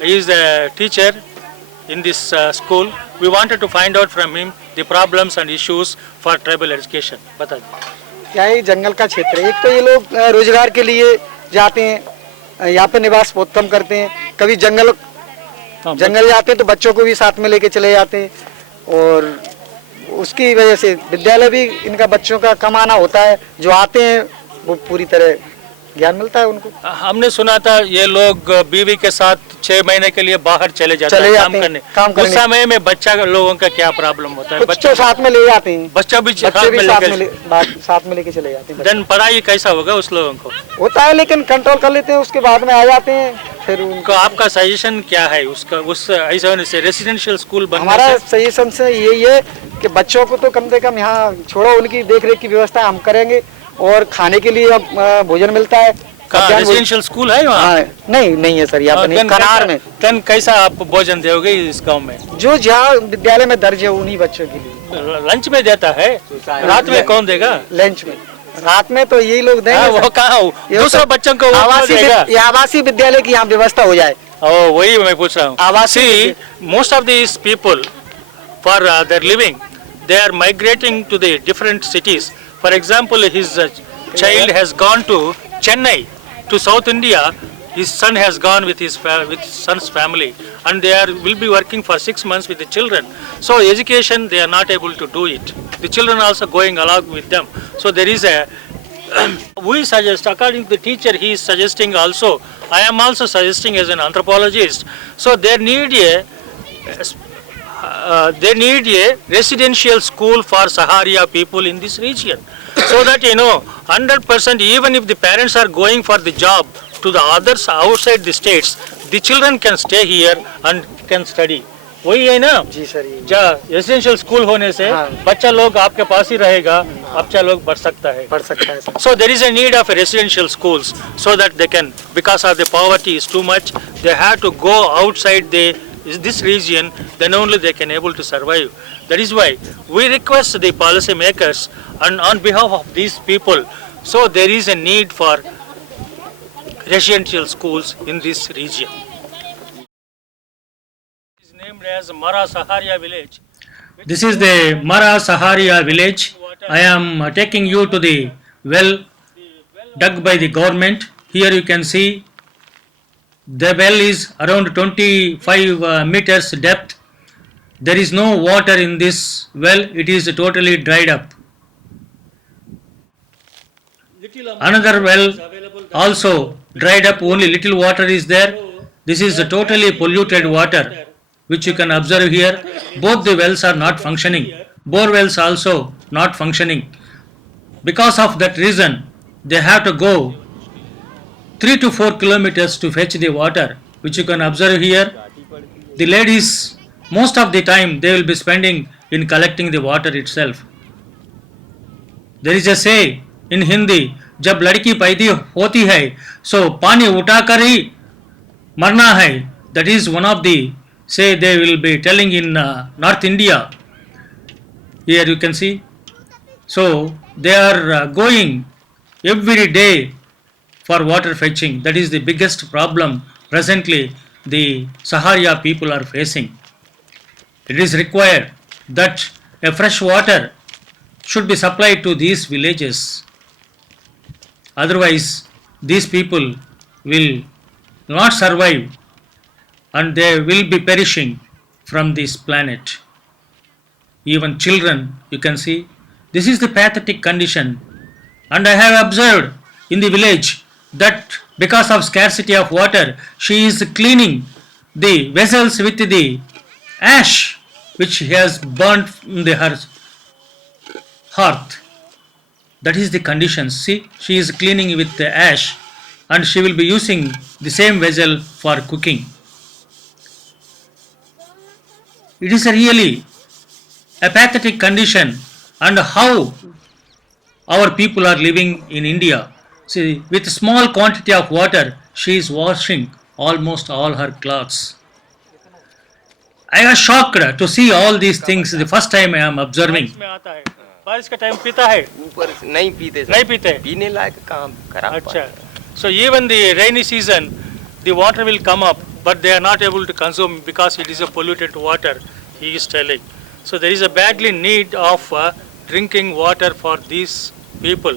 He is a teacher in this school. We wanted to find out from him the problems and issues for tribal education. बता दीजिए। क्या है, जंगल का क्षेत्र है। एक तो ये लोग रोजगार के लिए जाते हैं, यहाँ पे निवास बहुत कम करते हैं। कभी जंगल जाते हैं तो बच्चों को भी साथ में लेके चले जाते हैं, और उसकी वजह से विद्यालय भी इनका बच्चों का कम आना होता है। जो आते हैं वो पूरी तरह ज्ञान मिलता है उनको। हमने सुना था ये लोग बीवी के साथ 6 महीने के लिए बाहर चले जाते हैं काम करने। उस समय में बच्चा लोगों का क्या प्रॉब्लम होता है? बच्चों साथ में ले जाते हैं, बच्चा भी साथ में लेके चले जाते हैं। देन पढ़ाई कैसा होगा उस लोगों को? होता है, लेकिन कंट्रोल कर लेते हैं, उसके बाद में आ जाते हैं। फिर उनको आपका सजेशन क्या है उसका, उस ऐसा से रेसिडेंशियल स्कूल बनने हमारा सजेशन से यही है कि बच्चों को तो कम से कम यहाँ छोड़ो, उनकी देख रेख की व्यवस्था हम करेंगे, और खाने के लिए अब भोजन मिलता है। रेसिडेंशियल स्कूल है वहाँ? नहीं है सर, यहाँ पे कनार में। तन कैसा आप भोजन दोगे इस गाँव में? जो जहाँ विद्यालय में दर्ज है उन्हीं बच्चों के लिए लंच में देता है। रात में कौन देगा? लंच में रात में तो यही लोग देंगे। वो कहाँ दूसरे बच्चों को आवासीय विद्यालय की यहाँ व्यवस्था हो जाए। वही मैं पूछ रहा हूँ। आवासीय most of this people for their living they are migrating to the different cities. For example his child has gone to Chennai to South India. His son has gone with his son's family, and they will be working for 6 months with the children. So education they are not able to do it. The children also going along with them. So there is a we suggest, according to the teacher, he is suggesting also. I am also suggesting as an anthropologist. So they need a residential school for Saharia people in this region, so that 100%, even if the parents are going for the job to the others outside the states, the children can stay here and can study. वही है ना जी sir. Residential school होने से बच्चा लोग आपके पास ही रहेगा, बच्चा लोग बढ़ सकता है so there is a need of residential schools so that they can, because of the poverty is too much, they have to go outside this region, then only they can able to survive. That is why we request the policy makers and on behalf of these people, so there is a need for residential schools in this region. It is named as Mara Saharia village. This is the Mara Saharia village. I am taking you to the well dug by the government. Here you can see the well is around 25 meters depth. There is no water in this well. It is totally dried up. Another well also dried up, only little water is there. This is totally polluted water, which you can observe here. Both the wells are not functioning. Bore wells also not functioning. Because of that reason, they have to go 3 to 4 kilometers to fetch the water, which you can observe here. The ladies, most of the time, they will be spending in collecting the water itself. There is a say in Hindi, जब लड़की पैदा होती है so पानी उठाकर ही मरना है. That is one of the say they will be telling in North India. Here you can see. So they are going every day for water fetching. That is the biggest problem presently the Saharia people are facing. It is required that a fresh water should be supplied to these villages. Otherwise, these people will not survive and they will be perishing from this planet. Even children, you can see, this is the pathetic condition. And I have observed in the village that because of scarcity of water, she is cleaning the vessels with the ash which has burnt in the hearth. That is the condition. See, she is cleaning with the ash and she will be using the same vessel for cooking. It is really a pathetic condition, and how our people are living in India. See, with small quantity of water, she is washing almost all her clothes. I was shocked to see all these things. The first time I am observing. बारिश का time पीता है? ऊपर नहीं पीते पीने लायक काम खराब. अच्छा. So even the rainy season, the water will come up, but they are not able to consume because it is a polluted water, he is telling. So there is a badly need of drinking water for these people.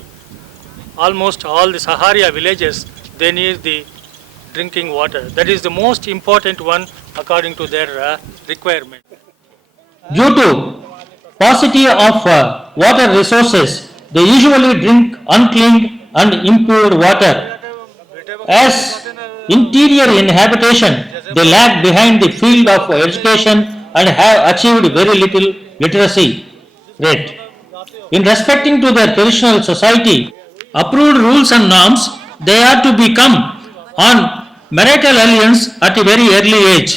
Almost all the Saharia villages, they need the drinking water. That is the most important one according to their requirement. Due to paucity of water resources, they usually drink unclean and impure water. As interior inhabitation, they lag behind the field of education and have achieved very little literacy rate. In respecting to their traditional society, approved rules and norms, they are to become on marital alliance at a very early age.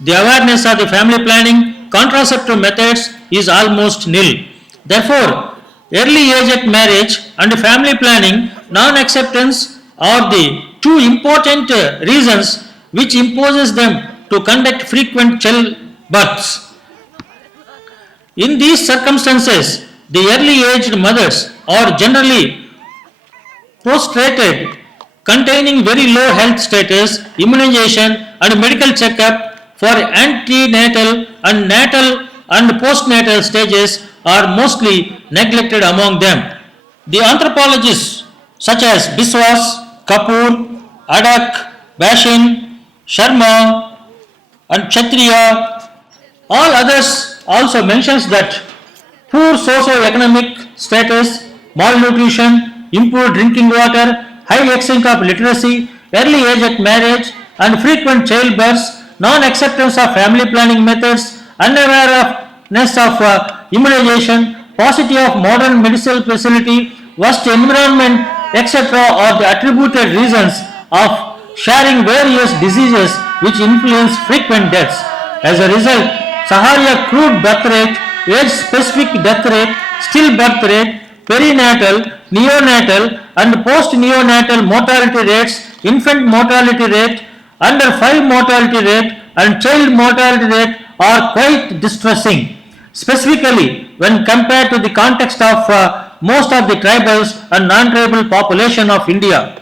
The awareness of the family planning, contraceptive methods is almost nil. Therefore, early age at marriage and family planning, non-acceptance are the two important reasons which imposes them to conduct frequent childbirths. In these circumstances, the early aged mothers are generally prostrated, containing very low health status, immunization and medical checkup for antenatal and natal and postnatal stages are mostly neglected among them. The anthropologists such as Biswas, Kapoor, Adak, Bashin, Sharma and Kshatriya, all others also mentions that poor socio-economic status, malnutrition, impure drinking water, high extent of literacy, early age at marriage and frequent childbirths, non-acceptance of family planning methods, unawareness of immunization, paucity of modern medicinal facility, worst environment, etc. are the attributed reasons of sharing various diseases which influence frequent deaths. As a result, Saharia crude birth rate, age-specific death rate, stillbirth rate, perinatal, neonatal and post-neonatal mortality rates, infant mortality rate, under 5 mortality rate and child mortality rate are quite distressing, specifically when compared to the context of most of the tribals and non-tribal population of India.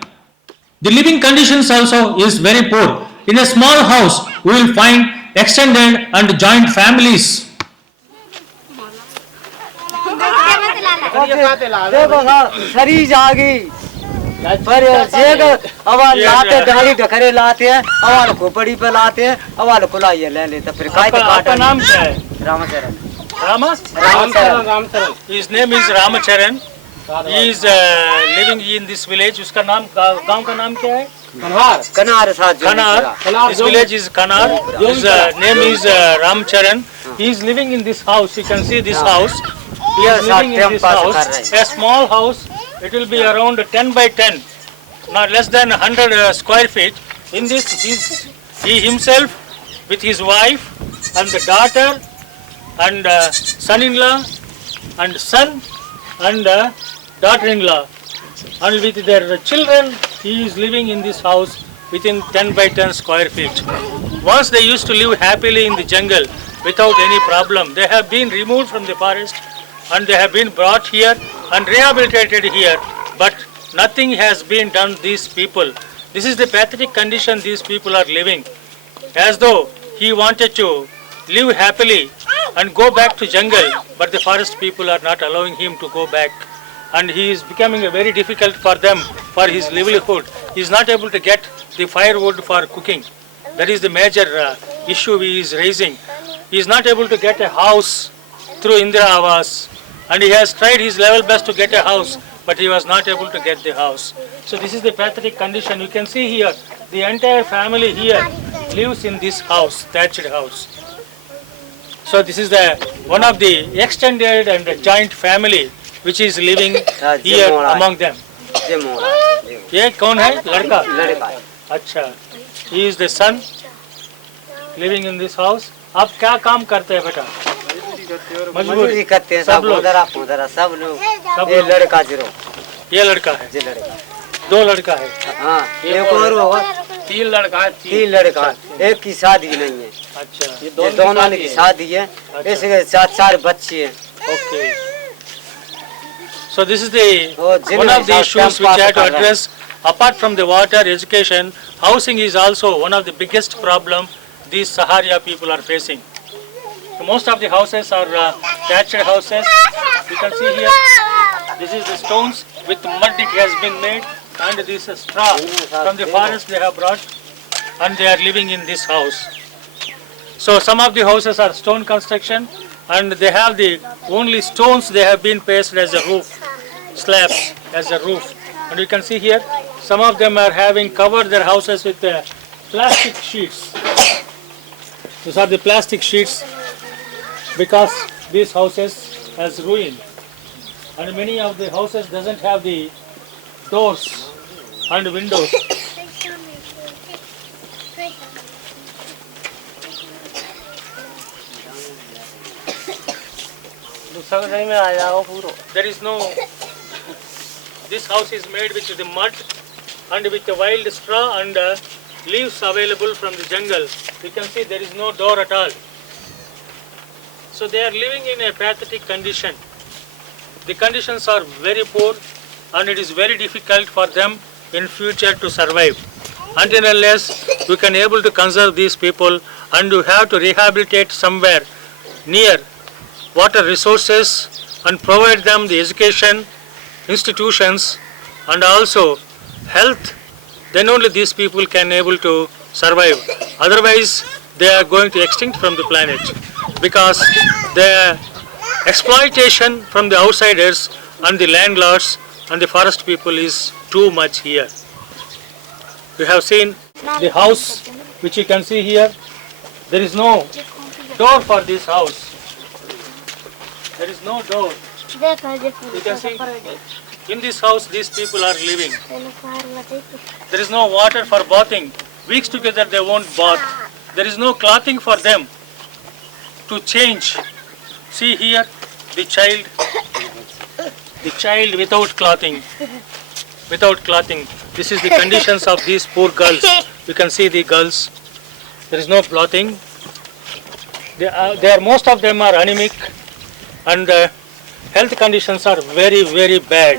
The living conditions also is very poor. In a small house, we will find extended and joint families. देखो sir शरीर जागी पर जेग अवाल लाते डाली ढकरे लाते हैं अवाल खोपड़ी पे लाते हैं अवाल कुलाइए ले लेते फिर काय तो आपका नाम क्या है? Ramcharan Ramcharan. His name is Ramcharan. He is living in this village. उसका नाम गांव का नाम क्या है? कनार साथ Kanar. This village is Kanar. His name is Ramcharan. He is living in this house. You can see this house. He is living in this house. A small house. It will be around 10 by 10, not less than 100 square feet. In this, he himself with his wife and the daughter and son-in-law and son and daughter-in-law and with their children, he is living in this house within 10 by 10 square feet. Once they used to live happily in the jungle without any problem. They have been removed from the forest and they have been brought here and rehabilitated here, but nothing has been done these people. This is the pathetic condition these people are living, as though he wanted to live happily and go back to jungle, but the forest people are not allowing him to go back, and he is becoming very difficult for them for his livelihood. He is not able to get the firewood for cooking. That is the major issue he is raising. He is not able to get a house through Indira Awas, and he has tried his level best to get a house, but he was not able to get the house. So this is the pathetic condition. You can see here, the entire family here lives in this house, thatched house. So this is the one of the extended and the joint family which is living here among them. ये कौन है? लड़का. अच्छा. He is the son living in this house. आप क्या काम करते हैं बेटा? मजदूरी करते हैं सब उधर सब लोग. ये लड़का जीरो. ये लड़का है. ये लड़का. दो लड़का है. हाँ. एक और होगा. तीन लड़का है. तीन लड़का. एक की शादी नहीं है. अच्छा. ये दोनों की शादी है. इसके साथ 4 बच्चे हैं. Okay. So this is the one of the issues which I had to address Apart from the water, education, housing is also one of the biggest problem these Sahara people are facing. Most of the houses are thatched houses. You can see here, this is the stones with mud it has been made, and this is straw from the forest they have brought, and they are living in this house. So some of the houses are stone construction, and they have the only stones they have been pasted as a roof, slabs as a roof. And you can see here, some of them are having covered their houses with plastic sheets. These are the plastic sheets because these houses has ruined. And many of the houses doesn't have the doors and windows. There is no, this house is made with the mud and with the wild straw and leaves available from the jungle. You can see there is no door at all. So they are living in a pathetic condition. The conditions are very poor and it is very difficult for them in future to survive. Until unless we can able to conserve these people, and you have to rehabilitate somewhere near water resources and provide them the education, institutions and also health, then only these people can able to survive. Otherwise they are going to extinct from the planet, because the exploitation from the outsiders and the landlords and the forest people is too much here. You have seen the house which you can see here. There is no door for this house. There is no door. You can see in this house these people are living. There is no water for bathing. Weeks together they won't bath. There is no clothing for them to change. See here the child without clothing. Without clothing. This is the conditions of these poor girls. You can see the girls. There is no clothing. Most of them are anemic, and health conditions are very, very bad.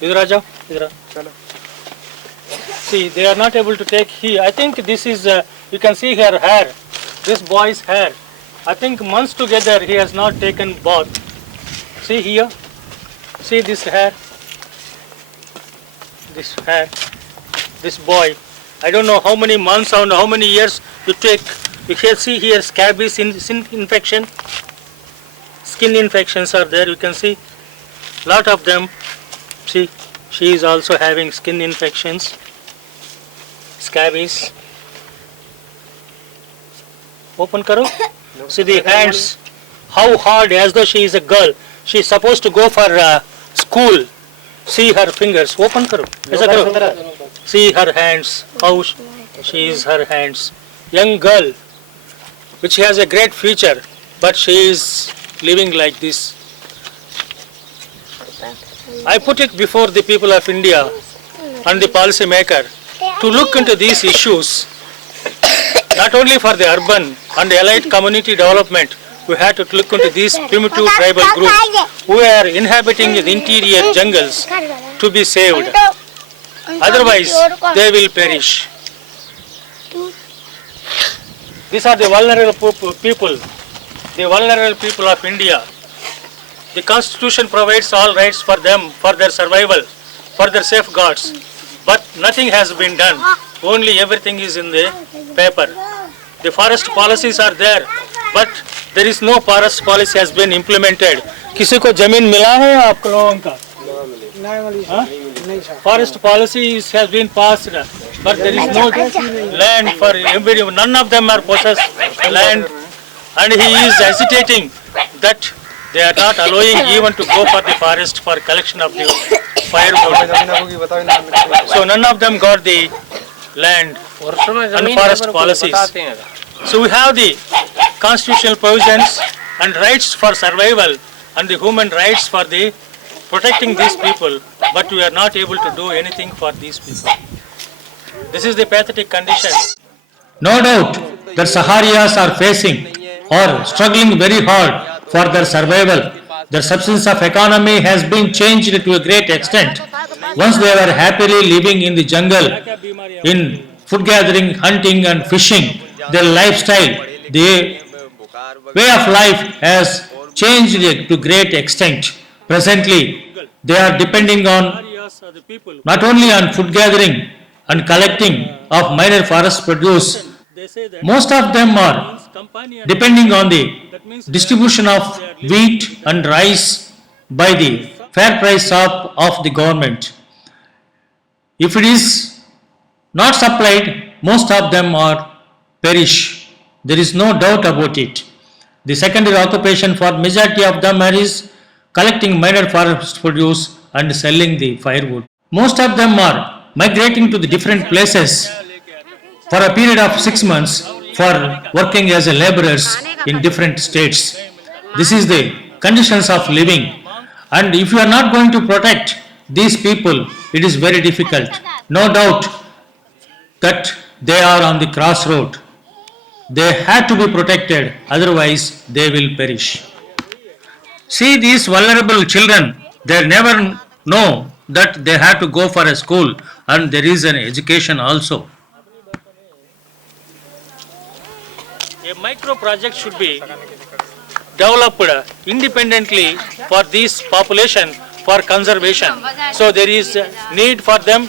Idhar aa jao, idhar aa. See, they are not able to take here. I think this is, you can see her hair, this boy's hair. I think months together he has not taken bath. See here, see this hair, this boy. I don't know how many months and how many years you take. You can see here scabies, infection, skin infections are there. You can see lot of them. See, she is also having skin infections, scabies. Open karo. See the hands, how hard, as though she is a girl. She is supposed to go for school. See her fingers. Open karo. Aisa karo. See her hands, how she is her hands. Young girl, which has a great future, but she is living like this. I put it before the people of India and the policy maker to look into these issues, not only for the urban and the allied community development. We have to look into these primitive tribal groups who are inhabiting the interior jungles to be saved. Otherwise, they will perish. These are the vulnerable people, the vulnerable people of India. The Constitution provides all rights for them, for their survival, for their safeguards. But nothing has been done. Only everything is in the paper. The forest policies are there, but there is no forest policy has been implemented. किसी को जमीन मिला है आप लोगों का? Forest policies has been passed, but there is no land for everyone. None of them are possessed land, and he is hesitating that they are not allowing even to go for the forest for collection of the firewood. So none of them got the land and forest policies. So we have the constitutional provisions and rights for survival and the human rights for the protecting these people, but we are not able to do anything for these people. This is the pathetic condition. No doubt that Saharias are facing or struggling very hard for their survival, Their substance of economy has been changed to a great extent. Once they were happily living in the jungle, in food gathering, hunting and fishing, their lifestyle, their way of life has changed to great extent. Presently, they are depending on not only on food gathering and collecting of minor forest produce, most of them are depending on the distribution of wheat and rice by the fair price of the government. If it is not supplied, most of them are perish. There is no doubt about it. The secondary occupation for majority of them is collecting minor forest produce and selling the firewood. Most of them are migrating to the different places for a period of 6 months for working as a laborers in different states. This is the conditions of living, and if you are not going to protect these people, it is very difficult. No doubt that they are on the crossroad. They have to be protected, otherwise they will perish. See these vulnerable children, they never know that they have to go for a school and there is an education also. A micro project should be developed independently for this population for conservation. So there is a need for them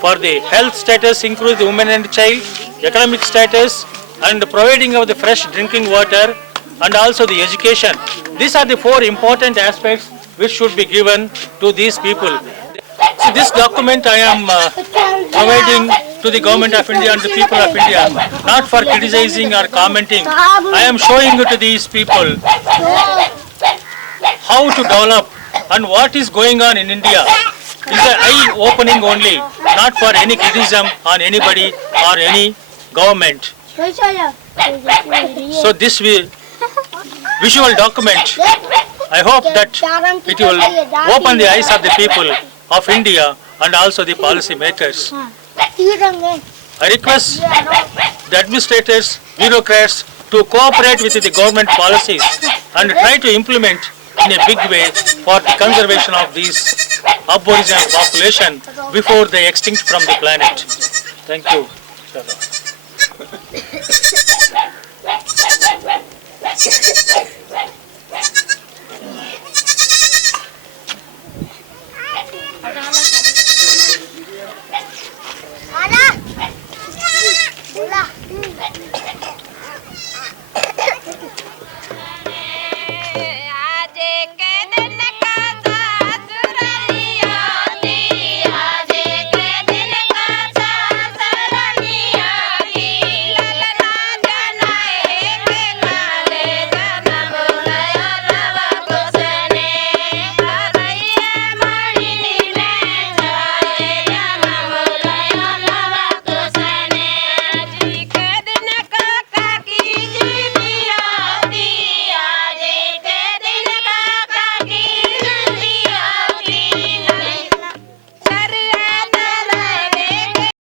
for the health status, include the women and child, economic status, and providing of the fresh drinking water, and also the education. These are the 4 important aspects which should be given to these people. So this document I am providing to the government of India and the people of India, not for criticizing or commenting. I am showing to these people how to develop and what is going on in India. It is an eye-opening only, not for any criticism on anybody or any government. So this visual document, I hope that it will open the eyes of the people of India and also the policy makers. I request the administrators, bureaucrats to cooperate with the government policies and try to implement in a big way for the conservation of these aboriginal population before they extinct from the planet. Thank you.